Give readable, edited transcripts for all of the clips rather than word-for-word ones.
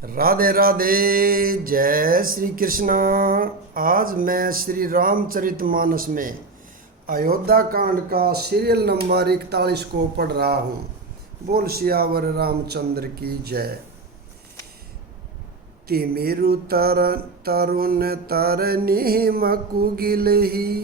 राधे राधे। जय श्री कृष्णा। आज मैं श्री रामचरितमानस में अयोध्या कांड का सीरियल नंबर 41 को पढ़ रहा हूँ। बोल सियावर रामचंद्र की जय। तिमिरु तरुण तरनी मकुगिलही,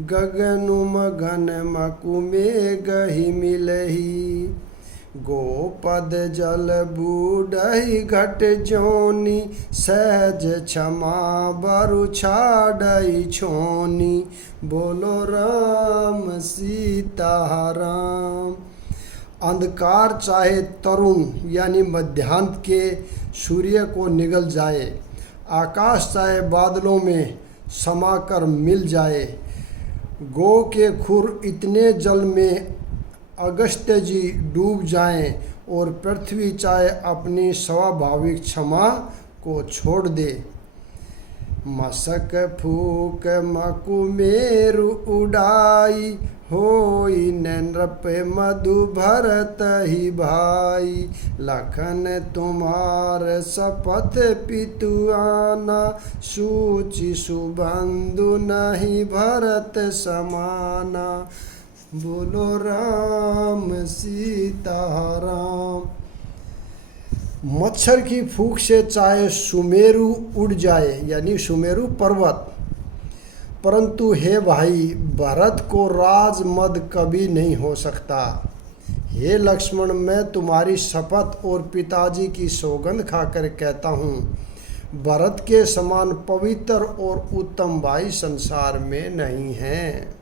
गगनु मगन मकु मेघहि मिलही। गोपद जल बूढ़हि घट जोनी, सहज क्षमा बरु छाड़ई छोनी। बोलो राम सीता राम। अंधकार चाहे तरुण यानी मध्यान्ह के सूर्य को निगल जाए, आकाश चाहे बादलों में समाकर मिल जाए, गो के खुर इतने जल में अगस्त्य जी डूब जाएं और पृथ्वी चाहे अपनी स्वाभाविक क्षमा को छोड़ दे। मसक फूक मकुमेरु उड़ाई, होई नृप मधु भरत ही भाई। लखन तुम्हार शपथ पितुआना, सूचि सुबंधु नहीं भरत समाना। बोलो राम सीता राम। मच्छर की फूंक से चाहे सुमेरु उड़ जाए यानी सुमेरु पर्वत, परंतु हे भाई भरत को राज मद कभी नहीं हो सकता। हे लक्ष्मण, मैं तुम्हारी शपथ और पिताजी की सौगंध खाकर कहता हूँ, भरत के समान पवित्र और उत्तम भाई संसार में नहीं हैं।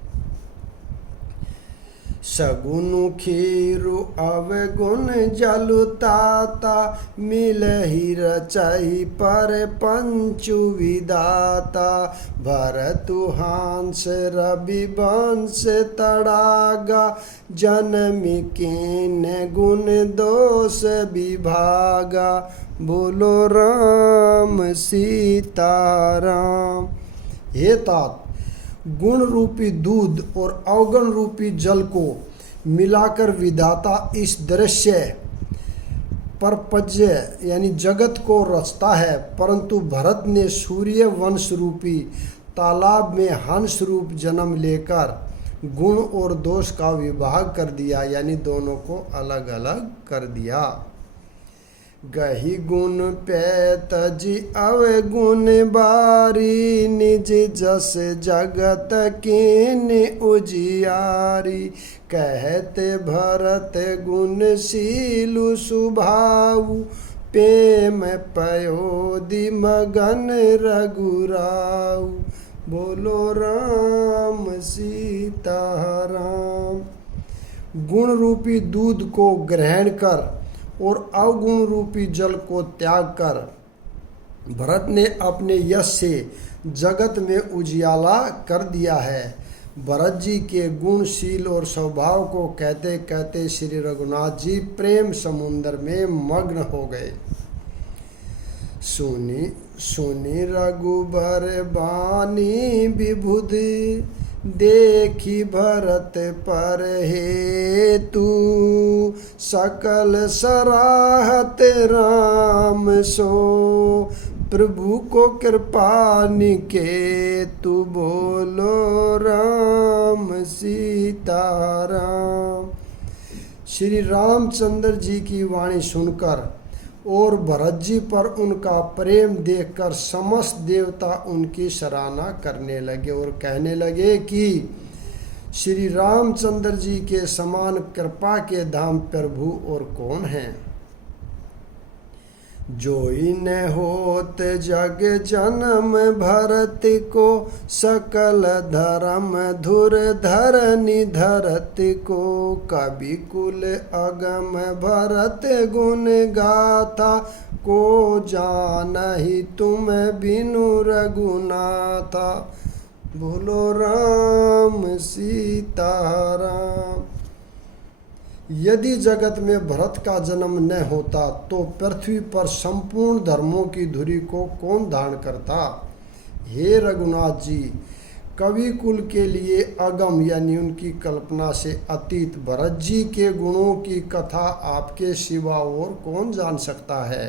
सगुनु खीरु अवगुण जलुताता, मिलहि रचई पर पंचु विदाता। भरतु हांस रवि वंश तड़ागा, जन्मि कीन गुण दोष विभागा। बोलो राम सीता राम। हे तात, गुण रूपी दूध और अवगुण रूपी जल को मिलाकर विधाता इस दृश्य परपज्य यानी जगत को रचता है, परंतु भरत ने सूर्य वंश रूपी तालाब में हंस रूप जन्म लेकर गुण और दोष का विभाग कर दिया, यानी दोनों को अलग अलग कर दिया। गही गुण पैतजी अवगुण बारी, निज जस जगत कीन उजियारी। कहते भरत गुणशीलु सुभाऊ, प्रेम पयोधि मगन रघुराऊ। बोलो राम सीता राम। गुण रूपी दूध को ग्रहण कर और अवगुण रूपी जल को त्याग कर भरत ने अपने यश से जगत में उजियाला कर दिया है। भरत जी के गुणशील और स्वभाव को कहते कहते श्री रघुनाथ जी प्रेम समुद्र में मग्न हो गए। सुनी सुनी रघुबर बानी विबुधि, देखी भरत पर हेतु। सकल सराहत राम सो, प्रभु को कृपा निकेतु। बोलो राम सीता राम। श्री रामचंद्र जी की वाणी सुनकर और भरत जी पर उनका प्रेम देखकर समस्त देवता उनकी सराहना करने लगे और कहने लगे कि श्री रामचंद्र जी के समान कृपा के धाम प्रभु और कौन हैं। जोई न होत जग जन्म भरत को, सकल धर्म धुर धरनी धरत को। कवि कुल अगम भरत गुण गाथा, को जानहि तुम बिनु रघुनाथा। बोलो राम सीता राम। यदि जगत में भरत का जन्म न होता तो पृथ्वी पर संपूर्ण धर्मों की धुरी को कौन धारण करता। हे रघुनाथ जी, कवि कुल के लिए अगम यानी उनकी कल्पना से अतीत भरत जी के गुणों की कथा आपके सिवा और कौन जान सकता है।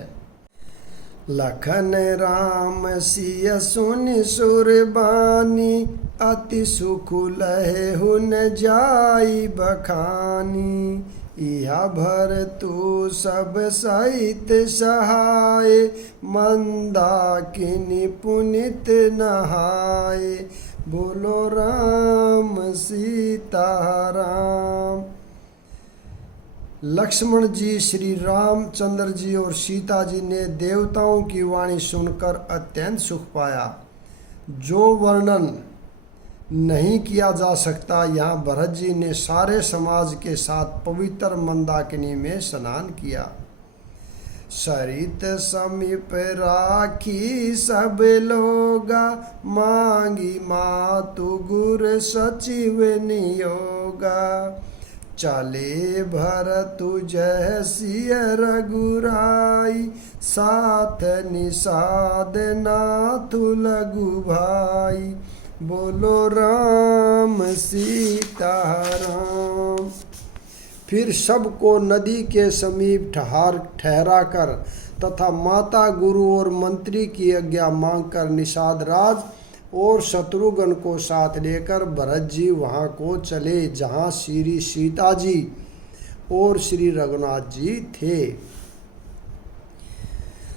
लखन राम सिय सुनि सुरबानी, अति सुख लहे हुन जाई बखानी। इहा भर तू सब सहित सहाय, मंदाकिनी पुनित नहाय। बोलो राम सीता राम। लक्ष्मण जी, श्री रामचंद्र जी और सीता जी ने देवताओं की वाणी सुनकर अत्यंत सुख पाया, जो वर्णन नहीं किया जा सकता। यहाँ भरत जी ने सारे समाज के साथ पवित्र मंदाकिनी में स्नान किया। सरित समीप राखी सब लोगा, मांगी मातु गुर सचिव नियोगा। चले भरतु जय सिय रघुराई, साथ निषाद नाथु लघु भाई। बोलो राम सीता राम। फिर सबको नदी के समीप ठहरा कर तथा माता, गुरु और मंत्री की आज्ञा मांगकर निषाद राज और शत्रुघ्न को साथ लेकर भरत जी वहाँ को चले जहाँ श्री सीता जी और श्री रघुनाथ जी थे।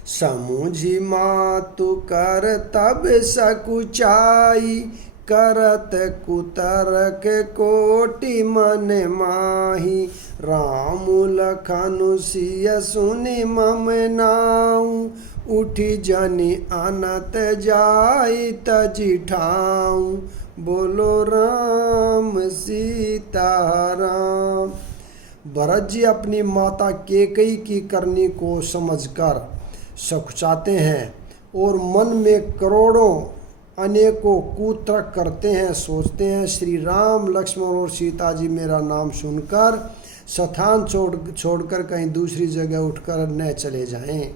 समुझी मातु कर तब सकुचाई, करत कुतरक कोटि मन माही। राम लखन सिय सुनि मम नाऊ, उठी जनि अनत जाई तजि ठाऊ। बोलो राम सीता राम। भरत जी अपनी माता केकई की करनी को समझकर सकुचाते हैं और मन में करोड़ों अनेकों कुतर्क करते हैं। सोचते हैं श्री राम, लक्ष्मण और सीता जी मेरा नाम सुनकर स्थान छोड़कर कहीं दूसरी जगह उठकर न चले जाएं।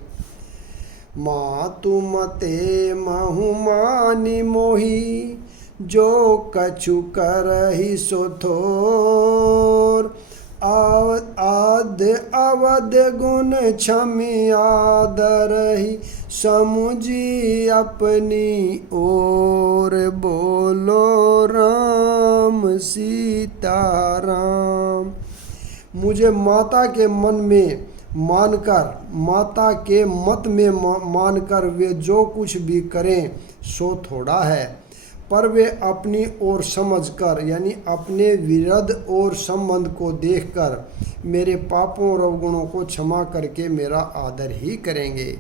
मातु मते महु मानि मोही, जो कछु करहि सो थोर। आद अवध गुण क्षमी आदरहि, समुझी अपनी ओर। बोलो राम सीता राम। मुझे माता के मन में मानकर, माता के मत में मानकर वे जो कुछ भी करें सो थोड़ा है, पर वे अपनी ओर समझकर यानी अपने विरध और संबंध को देखकर मेरे पापों और अवगुणों को क्षमा करके मेरा आदर ही करेंगे।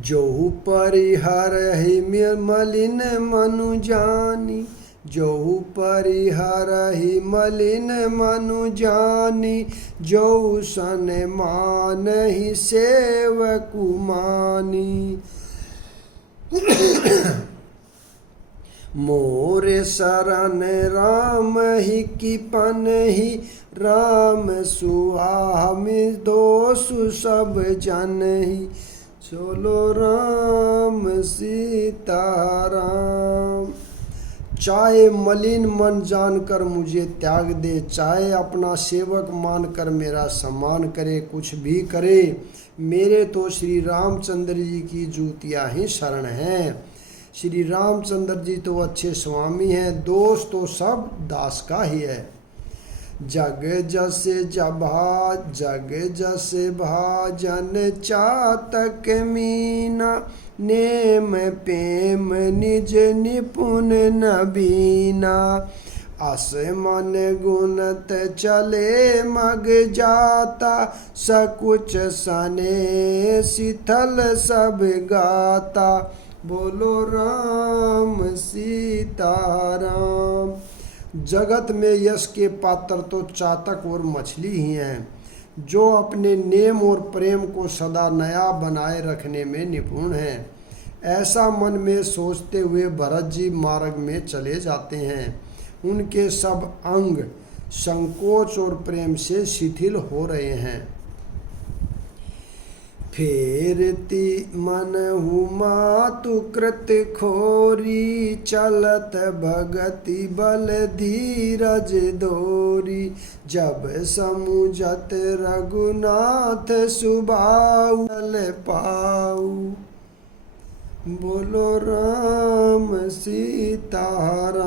जोहु परिहर ही मलिन मनु जानी, जोहु परिहर ही मलिन मनु जानी। जोहु सन मान ही सेवकु मानी। मोरे शरण राम ही किपन ही, राम सुहामि दोषु सब जन ही। चलो राम सीता राम। चाहे मलिन मन जानकर मुझे त्याग दे, चाहे अपना सेवक मानकर मेरा सम्मान करे, कुछ भी करे, मेरे तो श्री रामचंद्र जी की जूतियाँ ही शरण हैं। श्री रामचंद्र जी तो अच्छे स्वामी हैं, दोष तो सब दास का ही है। जग जस जभा जग जस भाजन चातक मीना, नेम प्रेम निज निपुण नबीना। अस मन गुणत चले मग जाता, सकुच सने शिथल सब गाता। बोलो राम सीता राम। जगत में यश के पात्र तो चातक और मछली ही हैं, जो अपने नेम और प्रेम को सदा नया बनाए रखने में निपुण हैं। ऐसा मन में सोचते हुए भरत जी मार्ग में चले जाते हैं। उनके सब अंग संकोच और प्रेम से शिथिल हो रहे हैं। फेरती मन मातु कृत खोरी, चलत भगति बल धीरज दोरी। जब समुझत रघुनाथ सुबाऊ, पाऊ। बोलो राम सीताराम।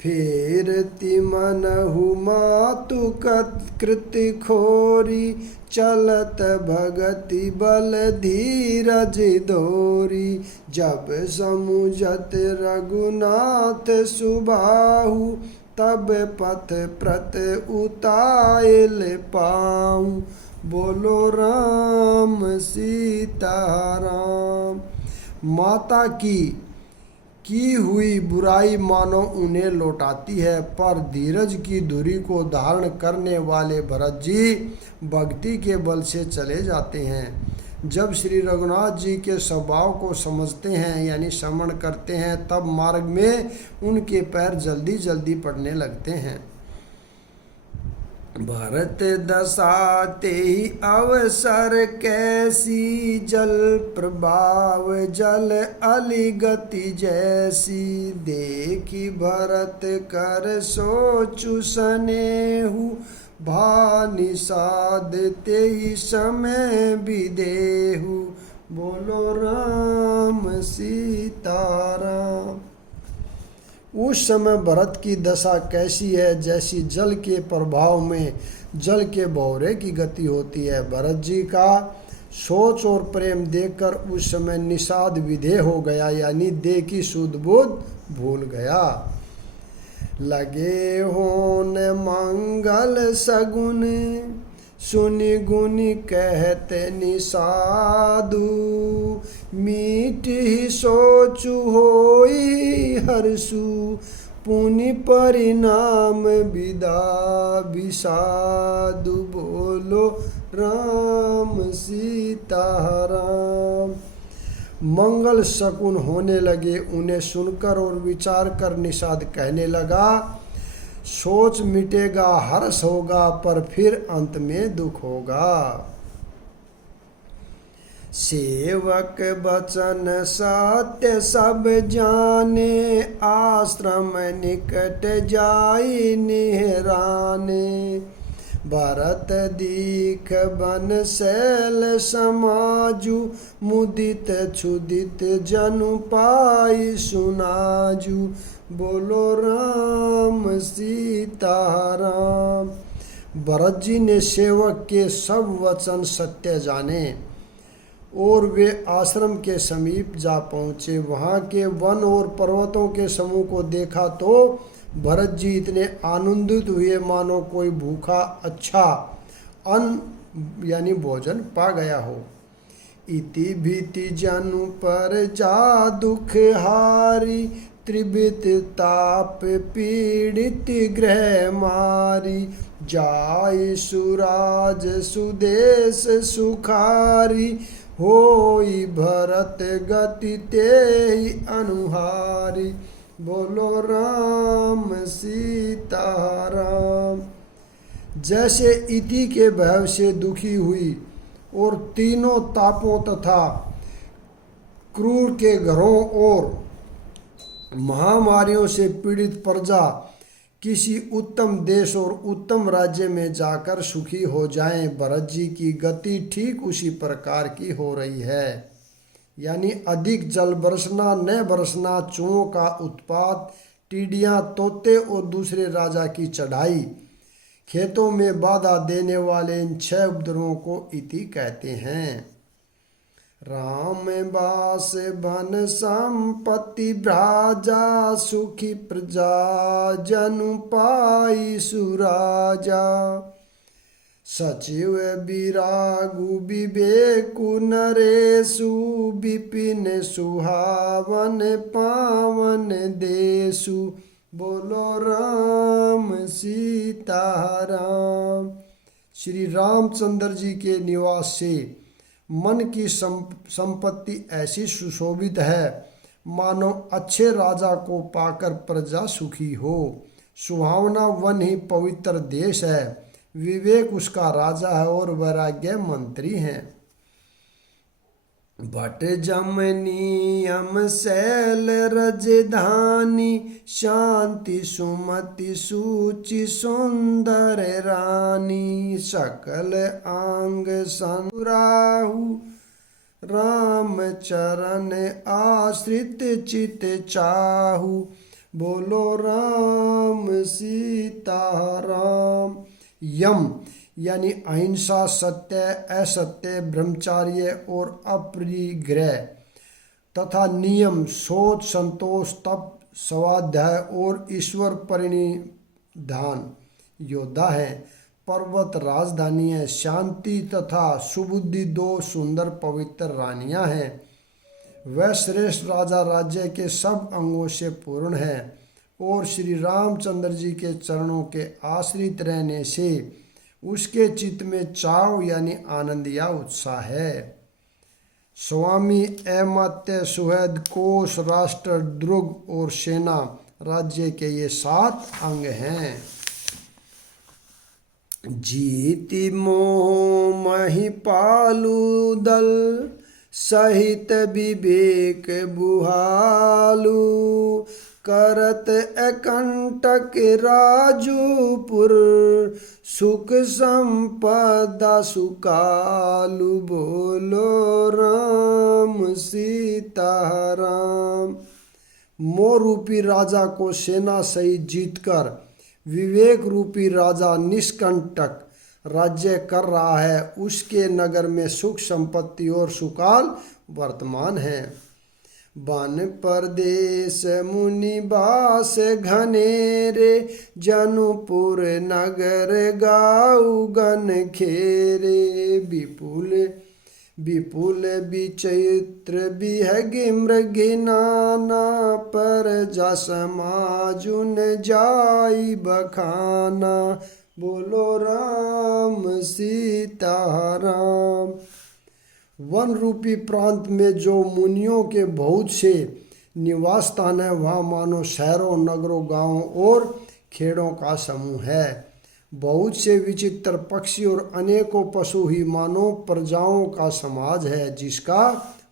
फेरति मनहु मातु कृति खोरी, चलत भगति बल धीरज दोरी। जब समुझत रघुनाथ सुबाहु, तब पथ प्रत उतायल पाऊँ। बोलो राम सीताराम। माता की हुई बुराई मानो उन्हें लौटाती है, पर धीरज की धुरी को धारण करने वाले भरत जी भक्ति के बल से चले जाते हैं। जब श्री रघुनाथ जी के स्वभाव को समझते हैं यानी श्रवण करते हैं, तब मार्ग में उनके पैर जल्दी जल्दी पड़ने लगते हैं। भरत दशा तेहि अवसर कैसी, जल प्रभाव जल अलिगति जैसी। देखी भरत कर सोचु सनेहु, भानिषाद तेहि समय विदेहु। बोलो राम सीताराम। उस समय भरत की दशा कैसी है, जैसी जल के प्रभाव में जल के भौरे की गति होती है। भरत जी का सोच और प्रेम देखकर उस समय निषाद विधेय हो गया, यानी देह की शुद्ध बुद्ध भूल गया। लगे होन मंगल सगुन, सुनि गुनि कहते निषादु। मीठ ही सोचु होई हर्षु, पुनि परिणाम विदा विषादु। बोलो राम सीताराम। मंगल शकुन होने लगे, उन्हें सुनकर और विचार कर निषाद कहने लगा, सोच मिटेगा, हर्ष होगा, पर फिर अंत में दुख होगा। सेवक बचन सत्य सब जाने, आश्रम निकट जाई निहराने। भरत दीख बन शैल समाजु, मुदित क्षुदित जनु पाई सुनाजु। बोलो राम सीताराम। भरत जी ने सेवक के सब वचन सत्य जाने और वे आश्रम के समीप जा पहुँचे। वहाँ के वन और पर्वतों के समूह को देखा तो भरत जी इतने आनंदित हुए मानो कोई भूखा अच्छा अन्न यानी भोजन पा गया हो। इति भीति जनु पर जा दुख हारी, त्रिवित ताप पीड़ित ग्रह मारी। जाय सुराज सुदेश सुखारी, होई भरत गति तेहि अनुहारी। बोलो राम सीताराम। जैसे इति के भय से दुखी हुई और तीनों तापों तथा क्रूर के घरों और महामारियों से पीड़ित प्रजा किसी उत्तम देश और उत्तम राज्य में जाकर सुखी हो जाएं, भरत जी की गति ठीक उसी प्रकार की हो रही है। यानी अधिक जल बरसना न बरसना, चूहों का उत्पात, टिड्डियाँ, तोते और दूसरे राजा की चढ़ाई, खेतों में बाधा देने वाले इन 6 उपद्रवों को इति कहते हैं। राम बास बन संपत्ति भ्राजा, सुखी प्रजा जनु पाई सुराजा। सचिव विरागु विवेकु नरेशु, विपिन सुहावन पावन देशु। बोलो राम सीताराम। श्री रामचंद्र जी के निवास से मन की संपत्ति ऐसी सुशोभित है मानो अच्छे राजा को पाकर प्रजा सुखी हो। सुहावना वन ही पवित्र देश है, विवेक उसका राजा है और वैराग्य मंत्री है। भट जमनीयम शैल रजधानी, शांति सुमति सूचि सुंदर रानी। सकल आंग संराहु, राम चरण आश्रित चित चाहु। बोलो राम सीता राम। यम यानी अहिंसा, सत्य, असत्य, ब्रह्मचार्य और अपरिग्रह तथा नियम, शोच, संतोष, तप, स्वाध्याय और ईश्वर परिनिधान योद्धा है। पर्वत राजधानी है। शांति तथा सुबुद्धि दो सुंदर पवित्र रानियां हैं। वह श्रेष्ठ राजा राज्य के सब अंगों से पूर्ण है और श्री रामचंद्र जी के चरणों के आश्रित रहने से उसके चित्त में चाव यानी आनंद या उत्साह है। स्वामी, अमात्य, सुहृद, कोश, राष्ट्र, दुर्ग और सेना राज्य के ये 7 अंग हैं। जीति मोह महिपालु दल, सहित विवेक बुहालु। करत अकंटक राजूपुर, सुख संपदा सुकालु। बोलो राम सीता राम। मोह रूपी राजा को सेना सहित जीतकर विवेक रूपी राजा निष्कंटक राज्य कर रहा है। उसके नगर में सुख संपत्ति और सुकाल वर्तमान है। वन परदेश मुनि बास घनेरे, जनुपुर नगर गाऊ गन खेरे। विपुल विचित्र बिहग मृगी नाना, पर जा समाजुन जाई बखाना। बोलो राम सीता राम। वन रूपी प्रांत में जो मुनियों के बहुत से निवास स्थान है, वहाँ मानो शहरों, नगरों, गांवों और खेड़ों का समूह है। बहुत से विचित्र पक्षी और अनेकों पशु ही मानो प्रजाओं का समाज है, जिसका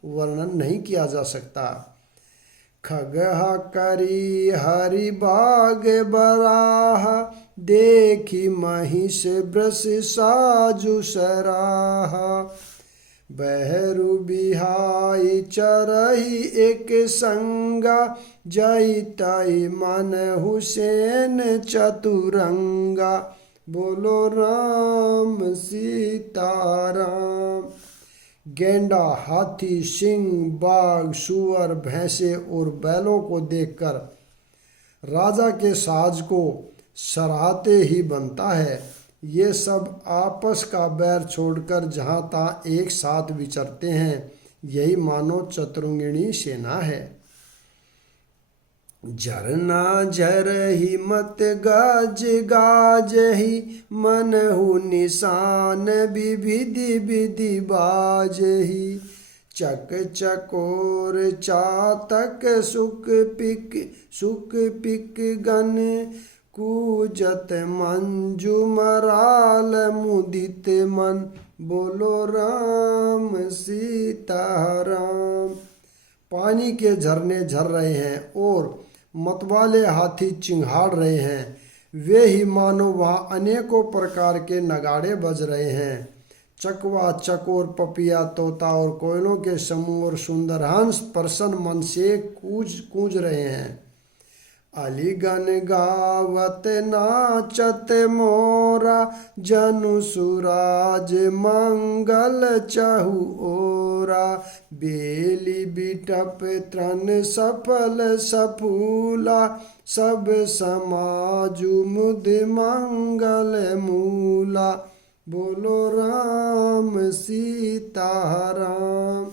वर्णन नहीं किया जा सकता। खगहा करी हरि बाग बराह, देखी महिष वृष साजु सराहा। बहरू बिहाई चरही एक संगा, जई तई मन हुसैन चतुरंगा। बोलो राम सीता राम। गेंडा, हाथी, सिंह, बाघ, सुअर, भैंसे और बैलों को देखकर राजा के साज को सराहते ही बनता है। ये सब आपस का बैर छोड़कर जहाँ तहाँ एक साथ विचरते हैं। यही मानो चतुरंगिणी सेना है। झरना झरही मत गाज गाज ही, मनहु निशान विधि विधि बाजही। चक चकोर चातक सुख पिक गन, कूजत मंजू मराल मुदित मन। बोलो राम सीता राम। पानी के झरने झर रहे हैं और मतवाले हाथी चिंघाड़ रहे हैं। वे ही मानो वहाँ अनेकों प्रकार के नगाड़े बज रहे हैं। चकवा, चकोर, पपिया, तोता और कोयलों के समूह और सुंदर हंस प्रसन्न मन से कूज रहे हैं। अलीगन गावत नाचत मोरा, जनु सुराज मंगल चहु ओरा। बेली बिटप तृण सफल सफूला, सब समाजु मुद मंगल मूला। बोलो राम सीता राम।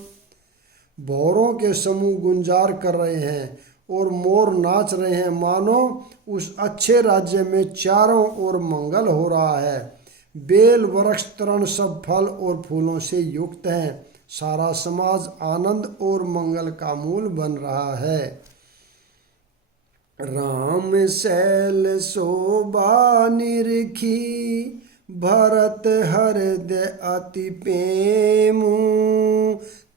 भौरों के समूह गुंजार कर रहे हैं और मोर नाच रहे हैं, मानो उस अच्छे राज्य में चारों ओर मंगल हो रहा है। बेल, वृक्ष, तृण सब फल और फूलों से युक्त हैं। सारा समाज आनंद और मंगल का मूल बन रहा है। राम शैल शोभा निरखी, भरत हृदय अति प्रेमु,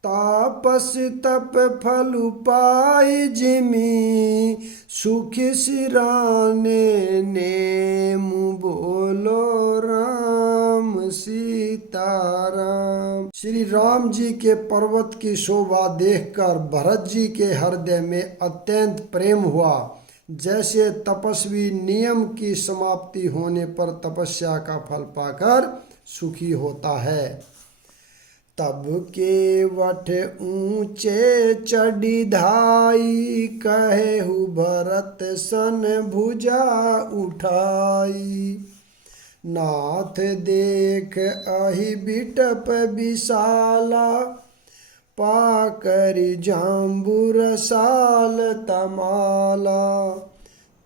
तापस तप फल पाई जिमि, सुख सिराने नेमु, बोलो राम सीताराम। श्री राम जी के पर्वत की शोभा देखकर भरत जी के हृदय में अत्यंत प्रेम हुआ। जैसे तपस्वी नियम की समाप्ति होने पर तपस्या का फल पाकर सुखी होता है। तब केवट ऊंचे चढ़ी धाई, कहेहु भरत सन भुजा उठाई। नाथ देख अहि बिटप विशाला, पाकरि जाम्बुर साल तमाला।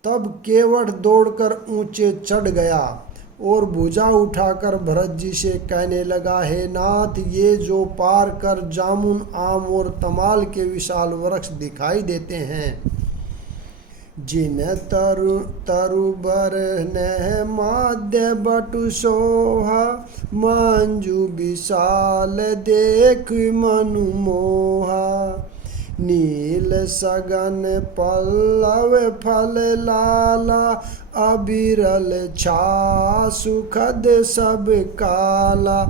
तब केवट दौड़कर ऊंचे चढ़ गया और भुजा उठाकर भरत जी से कहने लगा, हे नाथ, ये जो पार कर जामुन, आम और तमाल के विशाल वृक्ष दिखाई देते हैं, जिन तरुबर ने माध्य बटु सोहा, मंजू विशाल देख मनु मोहा। नील सगन पल्लव फल लाला, अबिरल छा सुखद सब काला,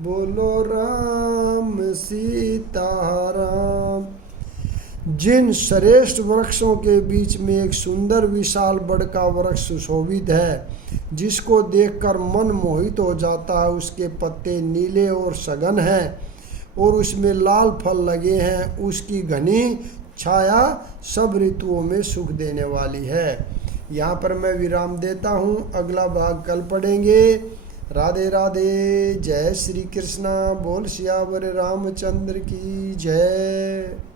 बोलो राम सीताराम। जिन श्रेष्ठ वृक्षों के बीच में एक सुंदर विशाल बड़ का वृक्ष सुशोभित है, जिसको देखकर मन मोहित हो जाता है, उसके पत्ते नीले और सघन हैं और उसमें लाल फल लगे हैं, उसकी घनी छाया सब ऋतुओं में सुख देने वाली है। यहाँ पर मैं विराम देता हूँ, अगला भाग कल पढ़ेंगे। राधे राधे, जय श्री कृष्णा। बोल सियावर रामचंद्र की जय।